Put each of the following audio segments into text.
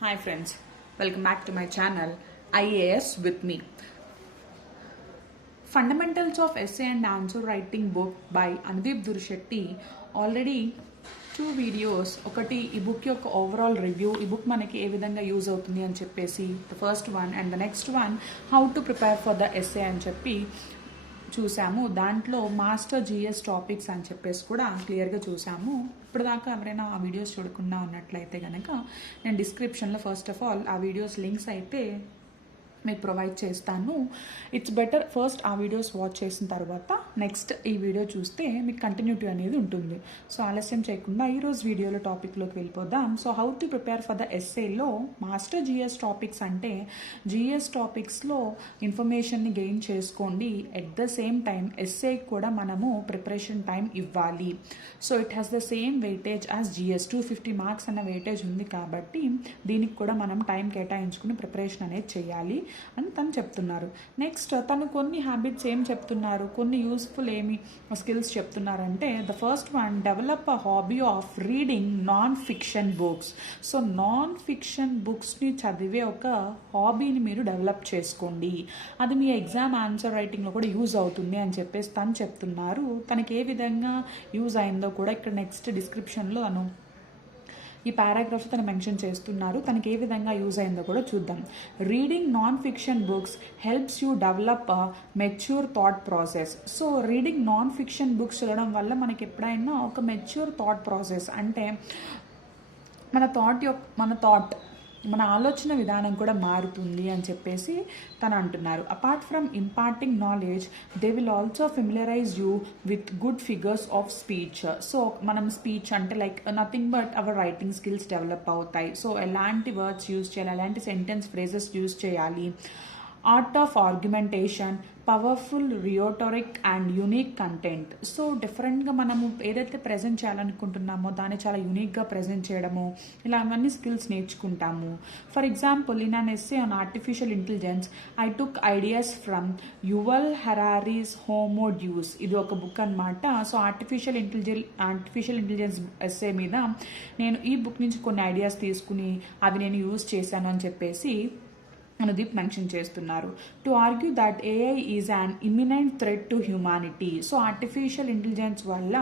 Hi friends, welcome back to my channel IAS with me. Fundamentals of Essay and Answer Writing book by Anudeep durishetty. Already 2 videos, ఒకటి ఈ book యొక్క overall review, ఈ book మనకి ఏ విధంగా use అవుతుంది అని చెప్పేసి the first one, and the next one how to prepare for the essay అని చెప్పి చూసాము. దాంట్లో మాస్టర్ జిఎస్ టాపిక్స్ అని చెప్పేసి కూడా క్లియర్గా చూసాము. ఇప్పటిదాకా ఎవరైనా ఆ వీడియోస్ చూడకుండా ఉన్నట్లయితే కనుక నేను డిస్క్రిప్షన్లో ఫస్ట్ ఆఫ్ ఆల్ ఆ వీడియోస్ లింక్స్ అయితే మీకు ప్రొవైడ్ చేస్తాను. ఇట్స్ బెటర్ ఫస్ట్ ఆ వీడియోస్ వాచ్ చేసిన తర్వాత నెక్స్ట్ ఈ వీడియో చూస్తే మీకు కంటిన్యూటీ అనేది ఉంటుంది. సో ఆలస్యం చేయకుండా ఈరోజు వీడియోలో టాపిక్లోకి వెళ్ళిపోదాం. So how to prepare for the ఎస్సేలో మాస్టర్ జిఎస్ టాపిక్స్ అంటే జిఎస్ టాపిక్స్లో ఇన్ఫర్మేషన్ని గెయిన్ చేసుకోండి. At the same time essay కూడా మనము ప్రిపరేషన్ టైం ఇవ్వాలి. So it has the same weightage as GS. 250 marks అన్న వెయిటేజ్ ఉంది కాబట్టి దీనికి కూడా మనం టైం కేటాయించుకుని ప్రిపరేషన్ అనేది చేయాలి అని తను చెప్తున్నారు. నెక్స్ట్ తను కొన్ని హ్యాబిట్స్ ఏం చెప్తున్నారు, కొన్ని యూస్ఫుల్ ఏమి స్కిల్స్ చెప్తున్నారంటే the first one, develop a hobby of reading non fiction books. So non fiction బుక్స్ని చదివే ఒక హాబీని మీరు డెవలప్ చేసుకోండి. అది మీ ఎగ్జామ్ ఆన్సర్ రైటింగ్లో కూడా యూజ్ అవుతుంది అని చెప్పేసి తను చెప్తున్నారు. తనకి ఏ విధంగా యూజ్ అయిందో కూడా ఇక్కడ నెక్స్ట్ డిస్క్రిప్షన్లో ఈ పారాగ్రాఫ్ తను మెన్షన్ చేస్తున్నారు. తనకి ఏ విధంగా యూజ్ అయిందో కూడా చూద్దాం. Reading non fiction books helps you develop a mature thought process. So reading non fiction books చదవడం వల్ల మనకి ఎప్పుడైనా ఒక మెచ్యూర్ థాట్ ప్రాసెస్ అంటే మన ఆలోచన విధానం కూడా మారుతుంది అని చెప్పేసి తను అంటున్నారు. Apart from imparting knowledge they will also familiarise you with good figures of speech. So మనం స్పీచ్ అంటే like nothing but our writing skills develop అవుతాయి. సో ఎలాంటి వర్డ్స్ యూజ్ చేయాలి, ఎలాంటి సెంటెన్స్ ఫ్రేజెస్ యూజ్ చేయాలి, art of argumentation, powerful rhetoric and unique content. So డిఫరెంట్గా మనము ఏదైతే ప్రజెంట్ చేయాలనుకుంటున్నామో దాన్ని చాలా యూనిక్గా ప్రజెంట్ చేయడము, ఇలా అవన్నీ స్కిల్స్ నేర్చుకుంటాము. For example in an essay on artificial intelligence I took ideas from Yuval Harari's Homo Deus. ఇది ఒక బుక్ అనమాట. సో ఆర్టిఫిషియల్ ఇంటెలిజెన్స్ ఎస్సే మీద నేను ఈ బుక్ నుంచి కొన్ని ఐడియాస్ తీసుకుని అవి నేను యూజ్ చేశాను అని చెప్పేసి అనుదీప్ మెన్షన్ చేస్తున్నారు. To argue that AI is an imminent threat to humanity. So artificial intelligence వల్ల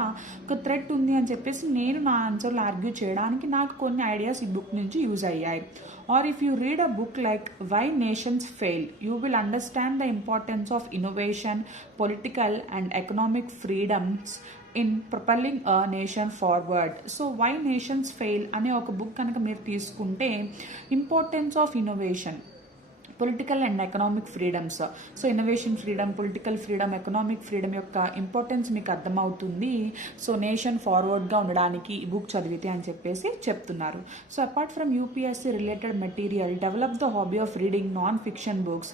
ఒక థ్రెట్ ఉంది అని చెప్పేసి నేను నా ఆన్సర్లో ఆర్గ్యూ చేయడానికి నాకు కొన్ని ఐడియాస్ ఈ బుక్ నుంచి యూజ్ అయ్యాయి. Or if you read a book like why nations fail you will understand the importance of innovation, political and economic freedoms in propelling a nation forward. So why nations fail అనే ఒక book కనుక మీరు తీసుకుంటే importance of innovation, political and economic freedoms, so innovation freedom, political freedom, economic freedom యొక్క importance మీకు అర్థమవుతుంది. So nation ఫార్వర్డ్గా ఉండడానికి ఈ బుక్ చదివితే అని చెప్పేసి చెప్తున్నారు. So apart from UPSC related material develop the hobby of reading non fiction books.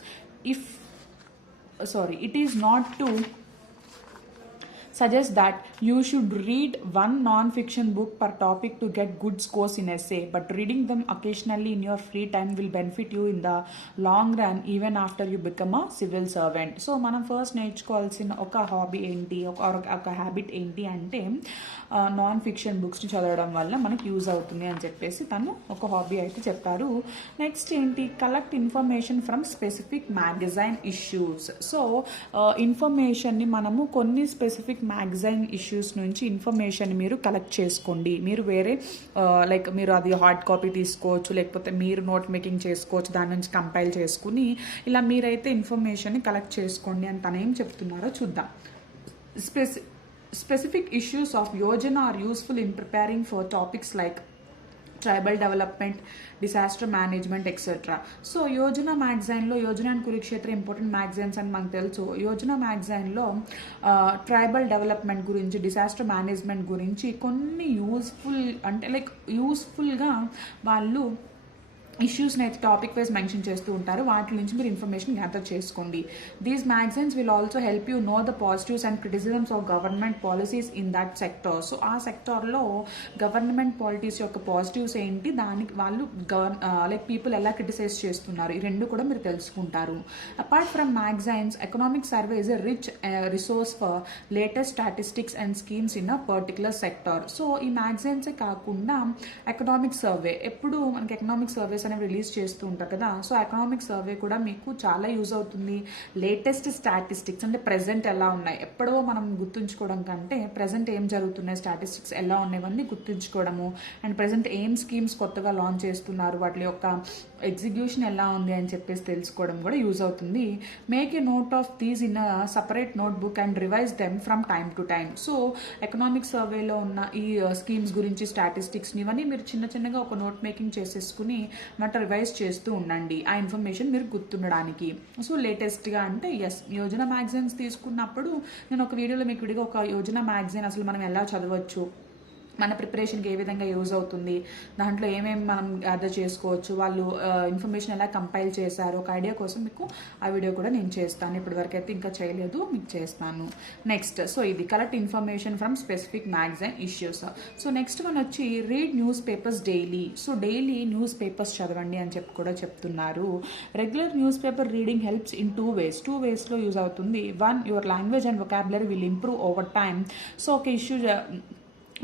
It is not to suggest that you should read one non-fiction book per topic to get good scores in essay, but reading them occasionally in your free time will benefit you in the long run even after you become a civil servant. So మనం first నేర్చుకోవాల్సిన ఒక hobby ఏంటి, ఒక habit ఏంటి అంటే non fiction బుక్స్ని చదవడం వల్ల మనకి యూజ్ అవుతుంది అని చెప్పేసి తను ఒక హాబీ అయితే చెప్పారు. నెక్స్ట్ ఏంటి, collect information from specific magazine issues. So ఇన్ఫర్మేషన్ని మనము కొన్ని స్పెసిఫిక్ మ్యాగజైన్ ఇష్యూస్ నుంచి ఇన్ఫర్మేషన్ మీరు కలెక్ట్ చేసుకోండి. మీరు వేరే లైక్ మీరు అది హార్డ్ కాపీ తీసుకోవచ్చు, లేకపోతే మీరు నోట్ మేకింగ్ చేసుకోవచ్చు, దాని నుంచి కంపైల్ చేసుకుని ఇలా మీరైతే ఇన్ఫర్మేషన్ని కలెక్ట్ చేసుకోండి అని తను ఏం చెప్తున్నారో చూద్దాం. Specific issues of Yojana are useful in preparing for topics like tribal development, disaster management etcetera. So Yojana మ్యాగజైన్లో, Yojana and Kurukshetra important magazines అని మనకు తెలుసు. యోజన మ్యాగజైన్లో ట్రైబల్ డెవలప్మెంట్ గురించి, డిసాస్టర్ మేనేజ్మెంట్ గురించి కొన్ని యూస్ఫుల్గా వాళ్ళు ఇష్యూస్ని అయితే టాపిక్ వైజ్ మెన్షన్ చేస్తూ ఉంటారు. వాటి నుంచి మీరు ఇన్ఫర్మేషన్ గ్యాదర్ చేసుకోండి. These magazines will also help you know the positives and criticisms of government policies in that sector. So ఆ సెక్టార్లో గవర్నమెంట్ పాలసీస్ యొక్క పాజిటివ్స్ ఏంటి, దానికి వాళ్ళు లైక్ పీపుల్ ఎలా క్రిటిసైజ్ చేస్తున్నారు, ఈ రెండు కూడా మీరు తెలుసుకుంటారు. Apart from magazines, economic survey is a rich resource for latest statistics and schemes in a particular sector. So ఈ మ్యాగజైన్సే కాకుండా ఎకనామిక్ సర్వే, ఎప్పుడు మనకి ఎకనామిక్ సర్వేస్ వీడియోస్ అనేవి రిలీజ్ చేస్తూ ఉంటారు కదా. సో ఎకనామిక్ సర్వే కూడా మీకు చాలా యూజ్ అవుతుంది. లేటెస్ట్ స్టాటిస్టిక్స్ అంటే ప్రెసెంట్ ఎలా ఉన్నాయి, ఎప్పుడో మనం గుర్తుంచుకోవడం కంటే ప్రెసెంట్ ఏం జరుగుతున్నాయి, స్టాటిస్టిక్స్ ఎలా ఉన్నాయవన్నీ గుర్తుంచుకోవడము, అండ్ ప్రెసెంట్ ఏం స్కీమ్స్ కొత్తగా లాంచ్ చేస్తున్నారు, వాటి యొక్క ఎగ్జిక్యూషన్ ఎలా ఉంది అని చెప్పేసి తెలుసుకోవడం కూడా యూజ్ అవుతుంది. Make a note of these in a separate notebook and revise them from time to time. So economic సర్వేలో ఉన్న ఈ స్కీమ్స్ గురించి స్టాటిస్టిక్స్ని ఇవన్నీ మీరు చిన్న చిన్నగా ఒక నోట్ మేకింగ్ చేసేసుకుని రివైజ్ చేస్తూ ఉండండి, ఆ ఇన్ఫర్మేషన్ మీరు గుర్తుండడానికి. సో లేటెస్ట్గా అంటే యోజన మ్యాగజైన్స్ తీసుకున్నప్పుడు నేను ఒక వీడియోలో మీకు విడిగా ఒక యోజన మ్యాగజైన్ అసలు మనం ఎలా చదవచ్చు, మన ప్రిపరేషన్కి ఏ విధంగా యూజ్ అవుతుంది, దాంట్లో ఏమేమి మనం గ్యాదర్ చేసుకోవచ్చు, వాళ్ళు ఇన్ఫర్మేషన్ ఎలా కంపైల్ చేశారు, ఒక ఐడియా కోసం మీకు ఆ వీడియో కూడా నేను చేస్తాను. ఇప్పటివరకు అయితే ఇంకా చేయలేదు, మీకు చేస్తాను. నెక్స్ట్ సో ఇది collect information from specific magazine issues. So next one వచ్చి read newspapers daily. So daily newspapers చదవండి అని చెప్పి కూడా చెప్తున్నారు. Regular newspaper reading helps in two వేస్లో యూజ్ అవుతుంది. One, your language and vocabulary will improve over time. So ఒక issue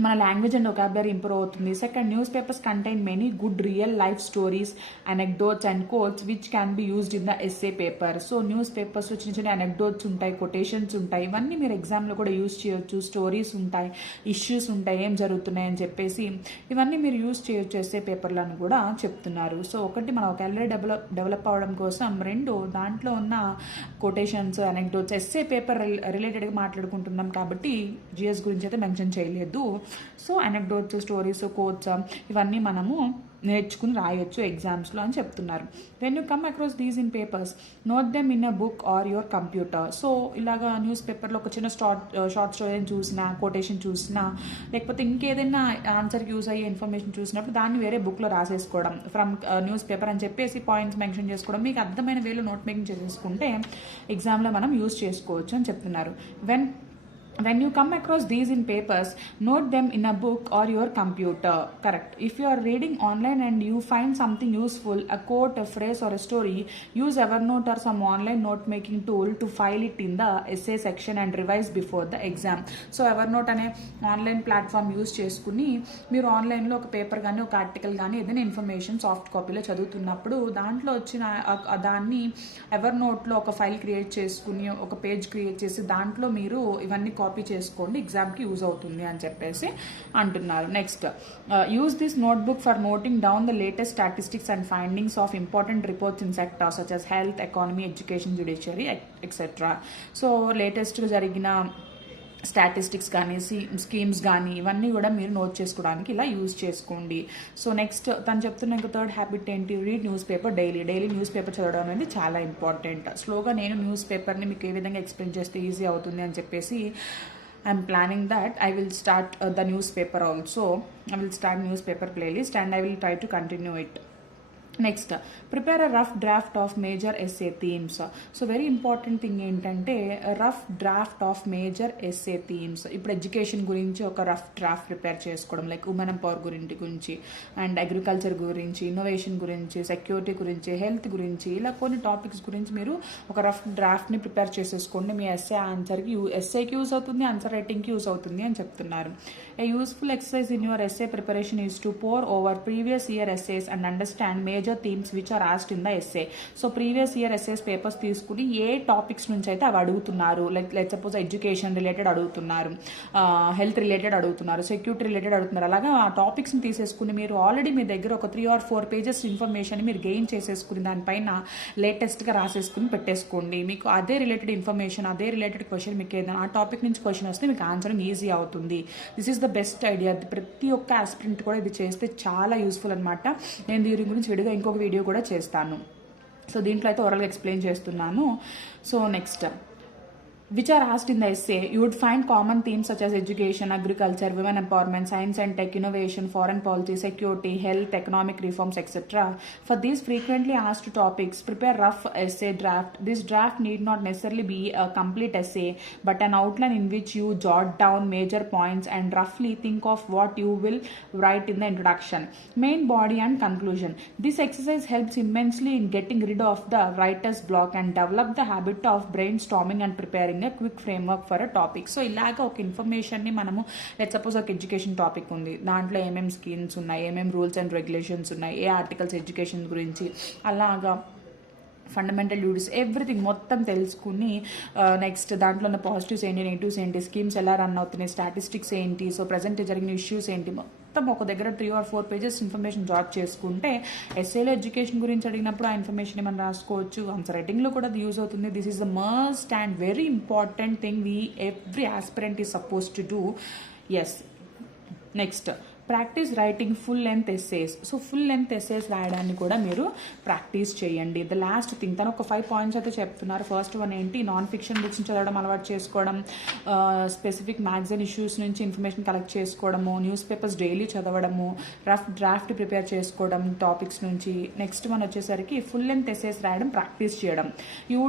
మన లాంగ్వేజ్ అండ్ వొకాబులరీ ఇంప్రూవ్ అవుతుంది. Second, newspapers contain many good real life stories, anecdotes and quotes which can be used in the essay paper. So న్యూస్ పేపర్స్లో చిన్న చిన్న anecdotes ఉంటాయి, quotations ఉంటాయి, ఇవన్నీ మీరు ఎగ్జామ్లో కూడా యూజ్ చేయొచ్చు. స్టోరీస్ ఉంటాయి, ఇష్యూస్ ఉంటాయి, ఏం జరుగుతున్నాయి అని చెప్పేసి ఇవన్నీ మీరు యూజ్ చేయొచ్చు ఎస్ఏ పేపర్లను కూడా చెప్తున్నారు. సో ఒకటి మన వొకాబులరీ డెవలప్ అవ్వడం కోసం, రెండు దాంట్లో ఉన్న కొటేషన్స్, అనెక్డోట్స్ ఎస్ఏ పేపర్ రిలేటెడ్గా మాట్లాడుకుంటున్నాం కాబట్టి జిఎస్ గురించి అయితే మెన్షన్ చేయలేదు. సో అనెక్డోట్స్, స్టోరీస్, కోట్స్ ఇవన్నీ మనము నేర్చుకుని రాయొచ్చు ఎగ్జామ్స్లో అని చెప్తున్నారు. When you come across these in papers, note them in a book or your computer. So ఇలాగా న్యూస్ పేపర్లో ఒక చిన్న షార్ట్ స్టోరీని చూసినా, కొటేషన్ చూసినా, లేకపోతే ఇంకేదైనా ఆన్సర్కి యూజ్ అయ్యే ఇన్ఫర్మేషన్ చూసినప్పుడు దాన్ని వేరే బుక్లో రాసేసుకోవడం, ఫ్రమ్ న్యూస్ పేపర్ అని చెప్పేసి పాయింట్స్ మెన్షన్ చేసుకోవడం, మీకు అర్థమైన వేలో నోట్ మేకింగ్ చేసేసుకుంటే ఎగ్జామ్లో మనం యూజ్ చేసుకోవచ్చు అని చెప్తున్నారు. When you come across these in papers, note them in a book or your computer. Correct. If you are reading online and you find something useful, a quote, a phrase or a story, use Evernote or some online note-making tool to file it in the essay section and revise before the exam. So Evernote అనే online platform use చేసుకుని మీరు ఆన్లైన్లో ఒక paper కానీ ఒక article కానీ ఏదైనా information soft కాపీలో చదువుతున్నప్పుడు దాంట్లో వచ్చిన దాన్ని ఎవర్-నోట్లో ఒక ఫైల్ క్రియేట్ చేసుకుని, ఒక పేజ్ క్రియేట్ చేసి దాంట్లో మీరు ఇవన్నీ కాపీ చేసుకోండి, ఎగ్జామ్కి యూజ్ అవుతుంది అని చెప్పేసి అంటున్నారు. Next, use this notebook for noting down the latest statistics and findings of important reports in sectors such as health, economy, education, judiciary etcetera. So లేటెస్ట్గా జరిగిన స్టాటిస్టిక్స్ కానీ, స్కీమ్స్ కానీ ఇవన్నీ కూడా మీరు నోట్ చేసుకోవడానికి ఇలా యూజ్ చేసుకోండి. సో నెక్స్ట్ తను చెప్తున్న ఇంకా థర్డ్ హ్యాబిట్ ఏంటి, read news paper daily news paper చదవడం అనేది చాలా ఇంపార్టెంట్. స్లోగా నేను న్యూస్ పేపర్ని మీకు ఏ విధంగా ఎక్స్ప్లెయిన్ చేస్తే ఈజీ అవుతుంది అని చెప్పేసి I'm planning that I will start the newspaper also. I will start newspaper playlist and I will try to continue it. Next, prepare a rough draft of major essay themes. So very important thing ఏంటంటే rough draft of major essay themes. ఇప్పుడు education గురించి ఒక rough draft prepare చేసుకోవడం, like women empower గురించి and agriculture గురించి, innovation గురించి, security గురించి, health గురించి, ఇలా కొన్ని టాపిక్స్ గురించి మీరు ఒక రఫ్ డ్రాఫ్ట్ని ప్రిపేర్ చేసేసుకోండి. మీ ఎస్ఏ ఆన్సర్కి ఎస్ఏకి యూజ్ అవుతుంది, ఆన్సర్ రైటింగ్కి యూజ్ అవుతుంది అని చెప్తున్నారు. A useful exercise in your essay preparation is to pore over previous year essays and understand major themes which are asked in the essay. So previous year essays papers తీసుకుని ఏ topics నుంచి అయితే అవి అడుగుతున్నారు, like suppose education related అడుగుతున్నారు, health related అడుగుతున్నారు, security related అడుగుతున్నారు, అలాగా ఆ టాపిక్స్ని తీసేసుకుని మీరు ఆల్రెడీ మీ దగ్గర ఒక 3 or 4 pages ఇన్ఫర్మేషన్ మీరు గెయిన్ చేసేసుకుని దానిపైన లేటెస్ట్గా రాసేసుకుని పెట్టేసుకోండి. మీకు అదే రిలేటెడ్ ఇన్ఫర్మేషన్, అదే రిలేటెడ్ క్వశ్చన్ మీకు ఏదైనా ఆ టాపిక్ నుంచి క్వశ్చన్ వస్తే మీకు ఆన్సరింగ్ ఈజీ అవుతుంది. This is the best idea. ప్రతి ఒక్క ఆస్పిరెంట్ కూడా ఇది చేస్తే చాలా యూస్ఫుల్ అనమాట. నేను దీని గురించి విడిగా ఇంకొక వీడియో కూడా చేస్తాను. సో దీంట్లో అయితే ఓరల్గా ఎక్స్ప్లెయిన్ చేస్తున్నాను. So next, which are asked in the essay, you would find common themes such as education, agriculture, women empowerment, science and tech, innovation, foreign policy, security, health, economic reforms, etc. For these frequently asked topics, prepare rough essay draft. This draft need not necessarily be a complete essay, but an outline in which you jot down major points and roughly think of what you will write in the introduction, main body and conclusion. This exercise helps immensely in getting rid of the writer's block and develop the habit of brainstorming and preparing. Providing a quick framework for a topic. So ఇలాగ ఒక ఇన్ఫర్మేషన్ని మనము let suppose ఒక education topic ఉంది, దాంట్లో ఏమేమి schemes ఉన్నాయి, ఏమేమి రూల్స్ అండ్ రెగ్యులేషన్స్ ఉన్నాయి, ఏ ఆర్టికల్స్ ఎడ్యుకేషన్ గురించి, అలాగా ఫండమెంటల్ డ్యూటీస్ ఎవ్రీథింగ్ మొత్తం తెలుసుకుని నెక్స్ట్ దాంట్లో ఉన్న పాజిటివ్స్ ఏంటి, నెగిటివ్స్ ఏంటి, స్కీమ్స్ ఎలా రన్ అవుతున్నాయి, స్టాటిస్టిక్స్ ఏంటి, సో ప్రజెంట్ జరిగిన ఇష్యూస్ ఏంటి, మొత్తం ఒక దగ్గర 3 or 4 pages ఇన్ఫర్మేషన్ జాబ్ చేసుకుంటే ఎస్ఏలో ఎడ్యుకేషన్ గురించి అడిగినప్పుడు ఆ ఇన్ఫర్మేషన్ మనం రాసుకోవచ్చు. ఆన్సర్ రైటింగ్లో కూడా అది యూజ్ అవుతుంది. This is the must and very important thing every aspirant is suppose to do. Yes, next practice writing full length essays. So full length essays రాయడాన్ని కూడా మీరు ప్రాక్టీస్ చేయండి. ద లాస్ట్ థింగ్ తను ఒక 5 points అయితే చెప్తున్నారు. First one ఏంటి, non fiction books చదవడం అలవాటు చేసుకోవడం, స్పెసిఫిక్ మ్యాగజైన్ ఇష్యూస్ నుంచి ఇన్ఫర్మేషన్ కలెక్ట్ చేసుకోవడము, న్యూస్ పేపర్స్ డైలీ చదవడము, రఫ్ డ్రాఫ్ట్ ప్రిపేర్ చేసుకోవడం టాపిక్స్ నుంచి. నెక్స్ట్ వన్ వచ్చేసరికి ఫుల్ లెంత్ ఎస్సేస్ రాయడం ప్రాక్టీస్ చేయడం. You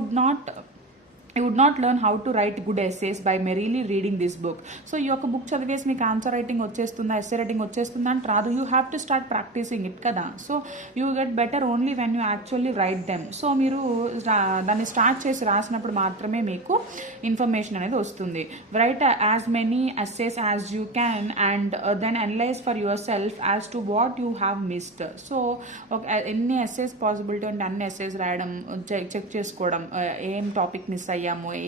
would not learn how to write good essays by merely reading this book. So ఈ యొక్క బుక్ చదివేసి మీకు ఆన్సర్ రైటింగ్ వచ్చేస్తుందా, ఎస్సే రైటింగ్ వచ్చేస్తుందా అంటే రాదు. You have to start practising it కదా. So you get better only when you actually write them. So మీరు దాన్ని స్టార్ట్ చేసి రాసినప్పుడు మాత్రమే మీకు ఇన్ఫర్మేషన్ అనేది వస్తుంది. Write as many essays as you can and then analyse for yourself as to what you have missed. So ఎన్ని essays possibility అంటే అన్ని ఎస్సేస్ రాయడం, చెక్ చేసుకోవడం, ఏం టాపిక్ మిస్ అయ్యాము,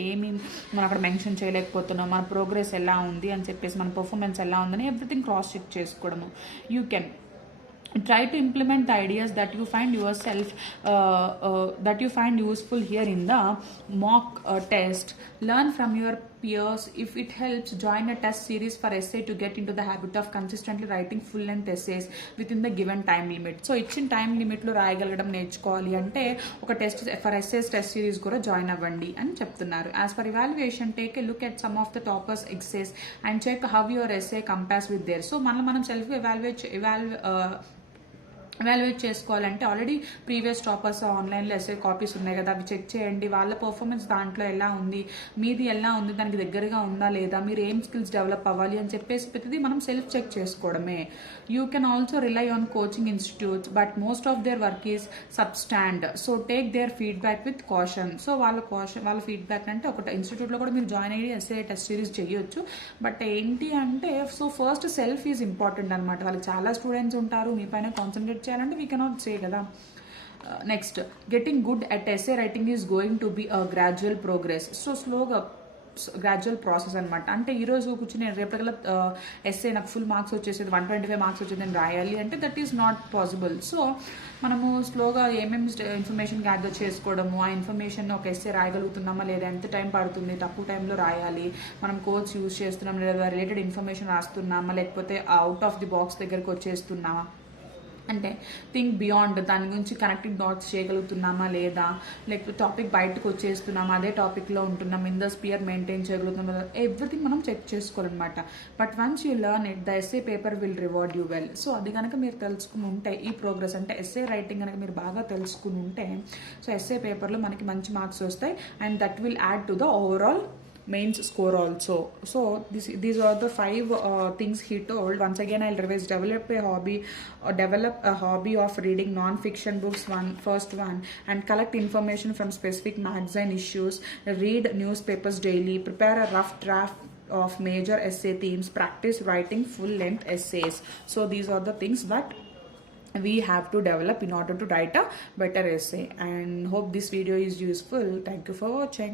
ఏమి మనం అక్కడ మెన్షన్ చేయలేకపోతున్నాం, మన ప్రోగ్రెస్ ఎలా ఉంది అని చెప్పేసి, మన పర్ఫార్మెన్స్ ఎలా ఉందని ఎవ్రీథింగ్ క్రాస్ చెక్ చేసుకోవడము. You can try to implement the ideas that you find yourself that you find useful here in the mock test. Learn from your peers. If it helps, join a test series for essay to get into the habit of consistently writing full length essays within the given time limit. So ఇచ్చిన time లిమిట్లో రాయగలగడం నేర్చుకోవాలి అంటే ఒక test for essays test series కూడా join అవ్వండి అని చెప్తున్నారు. As for evaluation, take a look at some of the toppers essays and check how your essay compares with theirs. So మనం self evaluate చేసుకోవాలంటే ఆల్రెడీ ప్రీవియస్ టాపర్స్ ఆన్లైన్లో SA copies ఉన్నాయి కదా, అవి చెక్ చేయండి. వాళ్ళ పర్ఫార్మెన్స్ దాంట్లో ఎలా ఉంది, మీది ఎలా ఉంది, దానికి దగ్గరగా ఉందా లేదా, మీరు ఏం స్కిల్స్ డెవలప్ అవ్వాలి అని చెప్పేసి ప్రతిదీ మనం సెల్ఫ్ చెక్ చేసుకోవడమే. You can also rely on coaching institutes but most of their work is substand. So take their feedback with caution. So వాళ్ళ ఫీడ్బ్యాక్ అంటే ఒక ఇన్స్టిట్యూట్లో కూడా మీరు జాయిన్ అయ్యి ఎస్ఏ టెస్ట్ సిరీస్ చేయొచ్చు. బట్ ఏంటి అంటే so first self is important అనమాట. వాళ్ళకి చాలా స్టూడెంట్స్ ఉంటారు, మీ పైన కాన్సన్ట్రేట్ చేయాలంటే వీ కెనాట్ సే కదా. Next, getting good at essay writing is going to be a gradual progress. So స్లోగా గ్రాడ్యువల్ ప్రాసెస్ అనమాట. అంటే ఈరోజు కూర్చుని రేపటికల్లా ఎస్ఏ నాకు ఫుల్ మార్క్స్ వచ్చేసేది, 125 మార్క్స్ వచ్చేది నేను రాయాలి అంటే that is not possible. So మనము స్లోగా ఏమేమి ఇన్ఫర్మేషన్ గ్యాదర్ చేసుకోవడము, ఆ ఇన్ఫర్మేషన్ ఒక ఎస్ఏ రాయగలుగుతున్నామా లేదా, ఎంత టైం పడుతుంది, తక్కువ టైంలో రాయాలి, మనం కోడ్స్ యూజ్ చేస్తున్నాం లేదా, రిలేటెడ్ ఇన్ఫర్మేషన్ రాస్తున్నామా లేకపోతే అవుట్ ఆఫ్ ది బాక్స్ దగ్గరకు వచ్చేస్తున్నామా, అంటే థింక్ బియాండ్, దాని గురించి కనెక్టింగ్ డాట్స్ చేయగలుగుతున్నామా లేదా, లేకపోతే టాపిక్ బయటకు వచ్చేస్తున్నామా, అదే టాపిక్లో ఉంటున్నాం, ఇన్ ద స్పియర్ మెయింటైన్ చేయగలుగుతున్నాం లేదా, ఎవ్రీథింగ్ మనం చెక్ చేసుకోవాలన్నమాట. But once you learn it the essay paper will reward you well. So అది కనుక మీరు తెలుసుకుని ఉంటే, ఈ ప్రోగ్రెస్ అంటే ఎస్ఏ రైటింగ్ కనుక మీరు బాగా తెలుసుకుని ఉంటే, సో ఎస్ఏ పేపర్లో మనకి మంచి మార్క్స్ వస్తాయి and that will add to the overall mains score also. So these are the 5 things he told. Once again I'll revise. Develop a hobby of reading non-fiction books, first one, and collect information from specific magazine issues, read newspapers daily, prepare a rough draft of major essay themes, practice writing full length essays. So these are the things that we have to develop in order to write a better essay, and hope this video is useful. Thank you for watching.